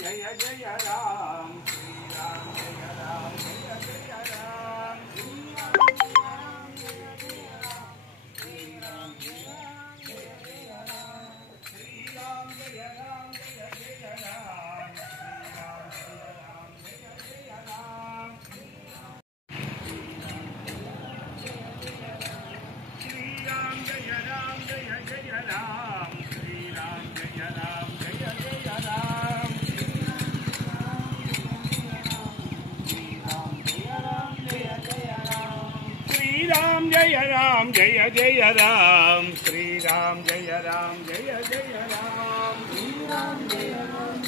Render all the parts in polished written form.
जय जय राम श्री राम जय राम जय जय राम श्री राम जय जय राम श्री राम जय राम श्री राम जय राम जय जय राम श्री राम जय राम जय जय राम श्री राम जय राम श्री राम जय राम जय जय राम श्री राम जय राम जय जय राम श्री राम जय राम जय जय राम श्री राम जय राम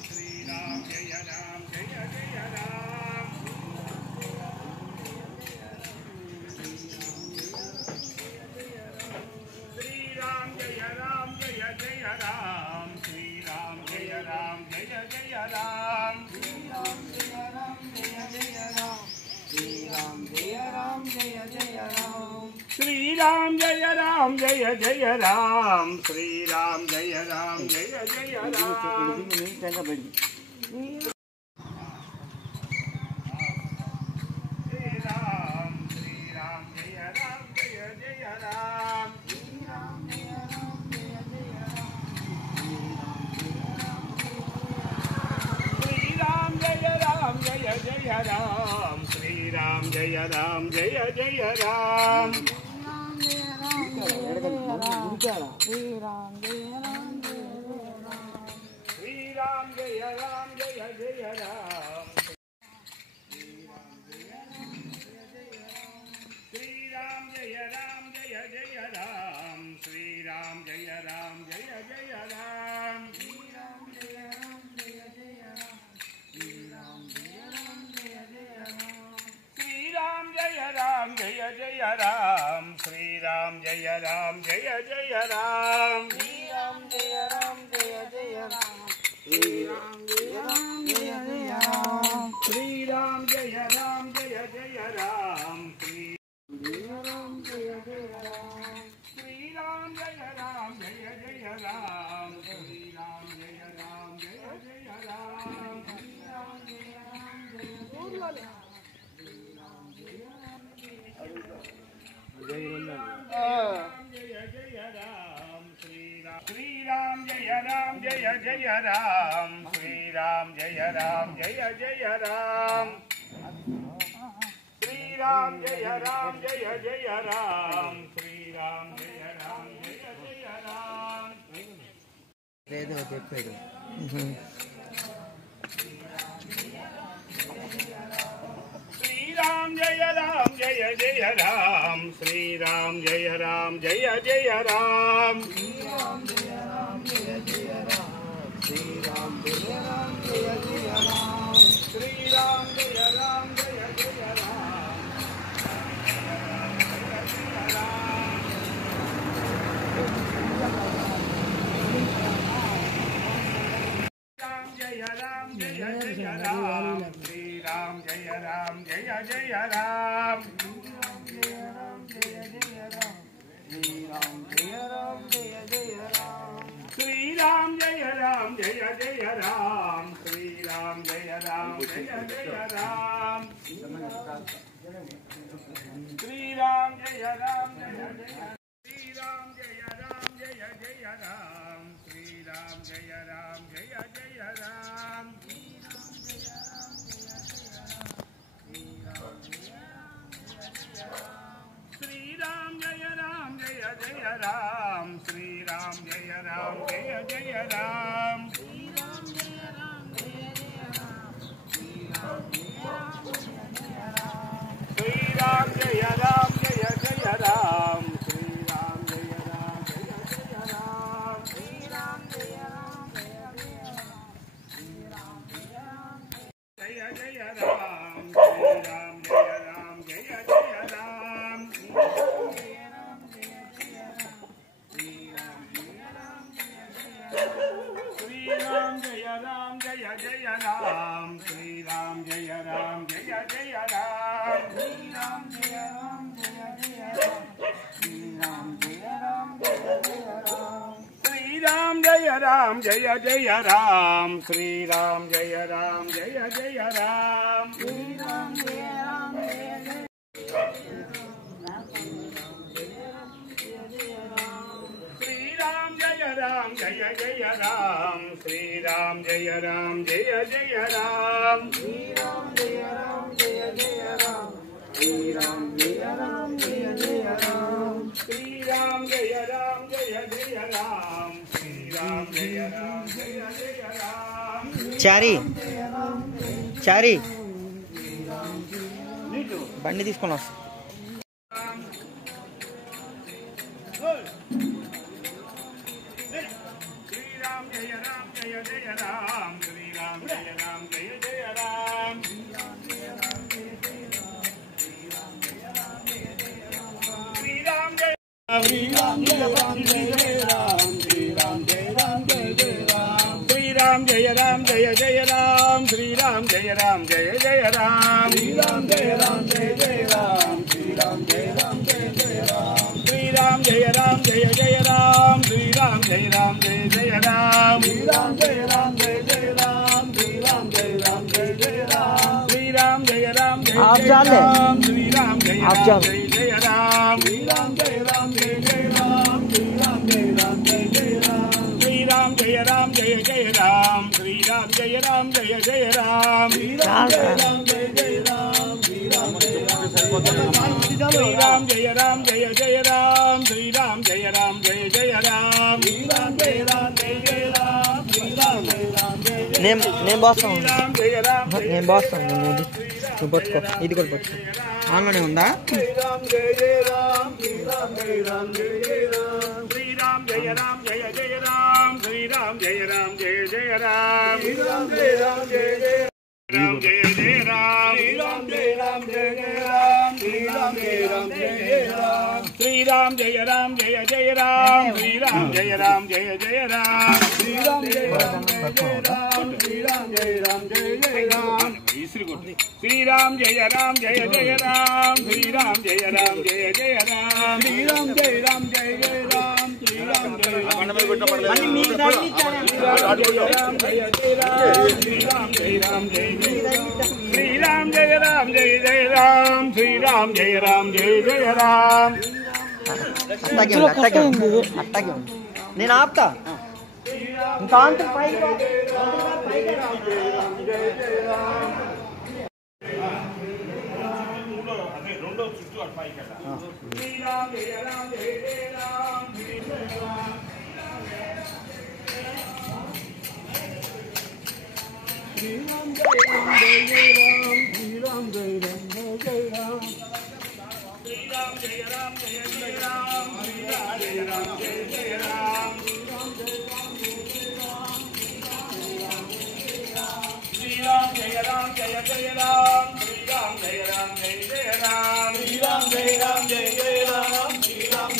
श्री राम जय राम जय जय राम श्री राम जय राम जय जय राम श्री राम जय राम जय जय राम श्री राम जय राम जय जय राम श्री राम जय राम जय जय राम श्री राम जय राम जय जय राम श्री राम जय राम जय जय राम राम श्री राम जय राम जय जय राम श्री राम जय राम जय जय राम श्री राम जय राम जय जय राम श्री राम जय राम जय जय राम श्री राम जय राम जय जय राम श्री राम जय राम जय जय राम श्री राम जय राम जय जय राम श्री राम जय राम जय जय राम श्री राम जय राम जय जय राम श्री राम जय राम जय जय राम श्री राम जय राम जय जय राम श्री राम जय जय राम श्री राम जय राम जय जय राम श्री राम जय राम जय जय राम श्री राम जय राम जय जय राम श्री राम जय राम जय जय राम श्री राम जय राम जय जय राम श्री राम जय राम जय जय राम श्री राम जय राम जय जय राम श्री राम जय राम जय जय राम श्री राम जय राम जय जय राम श्री राम जय राम जय जय राम श्री राम जय राम जय जय राम श्री राम जय राम जय जय राम जय राम जय जय राम श्री राम जय राम जय जय राम श्री राम जय राम जय जय राम श्री राम जय राम जय जय राम श्री राम जय राम जय जय राम श्री राम जय राम जय जय राम श्री राम जय राम जय जय श्री राम जय राम जय जय राम श्री राम जय राम जय जय राम श्री राम जय राम जय जय राम श्री राम जय राम जय जय राम श्री राम जय राम जय जय राम श्री राम जय राम जय जय राम श्री राम जय राम जय जय राम श्री राम जय राम जय जय राम श्री राम जय राम जय जय राम श्री राम जय राम जय जय राम श्री राम जय राम जय जय राम श्री राम जय राम जय जय राम श्री राम जय राम जय जय राम श्री राम जय राम जय जय राम श्री राम जय राम जय जय राम श्री राम जय राम जय जय राम श्री राम जय जय राम श्री राम जय जय राम श्री राम जय राम श्री राम जय राम जय जय राम श्री राम जय जय राम श्री राम जय जय राम श्री राम जय जय राम श्री राम जय जय राम श्री राम जय जय राम చారి చారి బండి తీసుకొని వస్తా Shri Ram Jaya Ram Jaya Ram Shri Ram Jaya Ram Jaya Ram Shri Ram Jaya Ram Jaya Jaya Ram Shri Ram Jaya Ram Jaya Jaya Ram Shri Ram Jaya Ram Jaya Jaya Ram Shri Ram Jaya Ram Jaya Jaya Ram Shri Ram Jaya Ram Jaya Jaya Ram Shri Ram Jaya Ram Jaya Jaya Ram Shri Ram Jaya Ram Jaya Jaya Ram Shri Ram Jaya Ram Jaya Jaya Ram Shri Ram Jaya Ram Jaya Jaya Ram Shri Ram Jaya Ram Jaya Jaya Ram Shri Ram Jaya Ram Jaya Jaya Ram Shri Ram Jaya Ram Jaya Jaya Ram Shri Ram Jaya Ram Jaya Jaya Ram Shri Ram Jaya Ram Jaya Jaya Ram Shri Ram Jaya Ram Jaya Jaya Ram Shri Ram Jaya Ram Jaya Jaya Ram Shri Ram Jaya Ram Jaya Jaya Ram Shri Ram Jaya Ram Jaya Jaya Ram Shri Ram Jaya Ram Jaya Jaya Ram నేను బాస్తాను నేను బాస్తాను నువ్వు పట్టుకో ఇది కూడా పట్టుకో ఆన్లోనే ఉందా Shri Ram Jaya Ram Shri Ram Jaya Ram Jaya Ram Shri Ram Jaya Ram Jaya Jaya Ram Shri Ram Jaya Ram Jaya Jaya Ram Shri Ram Jaya Ram Jaya Jaya Ram Jaya Jaya Ram Shri Ram Jaya Ram Jaya Jaya Ram Shri Ram Jaya Ram Jaya Jaya Ram Shri Ram Jaya Ram Jaya Jaya Ram Shri Ram Jaya Ram Jaya Jaya Ram Shri Ram Jaya Ram Jaya Jaya Ram Shri Ram Jaya Ram Jaya Jaya Ram Shri Ram Jaya Ram Jaya Jaya Ram Shri Ram Jaya Ram Jaya Jaya Ram Shri Ram Jaya Ram Jaya Jaya Ram Shri Ram Jaya Ram Jaya Jaya Ram Shri Ram Jaya Ram Jaya Shri Ram Jaya Ram Jaya Jaya Ram Shri Ram Jaya Ram Jaya Jaya Ram అట్టాగే ఉంది అట్టాగే ఉంది నేను ఆపుతా ఇంకా అంత పైకి రెండో చుట్టూ అటు పైకి శ్రీ రామ్ జయ రామ్ జయ జయ రామ్ శ్రీ రామ్ జయ రామ్ జయ జయ రామ్ శ్రీ రామ్ జయ రామ్ జయ జయ రామ్ శ్రీ రామ్ జయ రామ్ జయ జయ రామ్ శ్రీ రామ్ జయ రామ్ జయ జయ రామ్ శ్రీ రామ్ జయ రామ్ జయ జయ రామ్ శ్రీ రామ్ జయ రామ్ జయ జయ రామ్ శ్రీ రామ్ జయ రామ్ జయ జయ రామ్ శ్రీ రామ్ జయ రామ్ జయ జయ రామ్ శ్రీ రామ్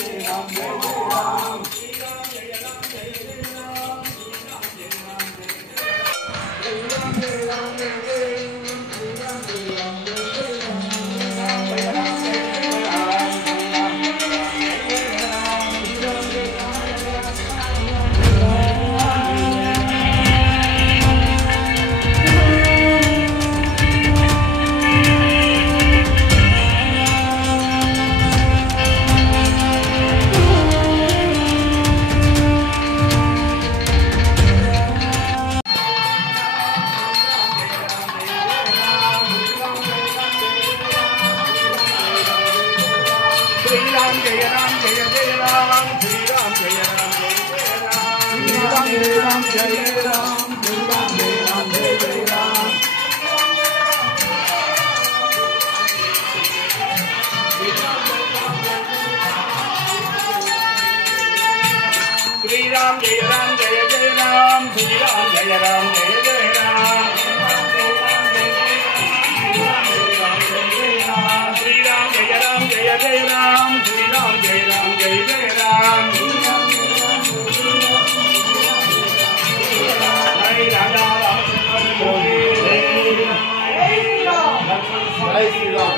జయ రామ్ జయ జయ రామ్ శ్రీ రామ్ జయ రామ్ జయ జయ Shri Ram Jaya Ram Jaya Jaya Ram Shri Ram Jaya Ram Jaya Jaya Ram Shri Ram Jaya Ram Jaya Jaya Ram Shri Ram Jaya Ram Jaya Jaya Ram Shri Ram Jaya Ram Jaya Jaya Ram Shri Ram Jaya Ram Jaya Jaya Ram Shri Ram Jaya Ram Jaya Jaya Ram Shri Ram Jaya Ram Jaya Jaya Ram Jai Radha Jai Shri Ram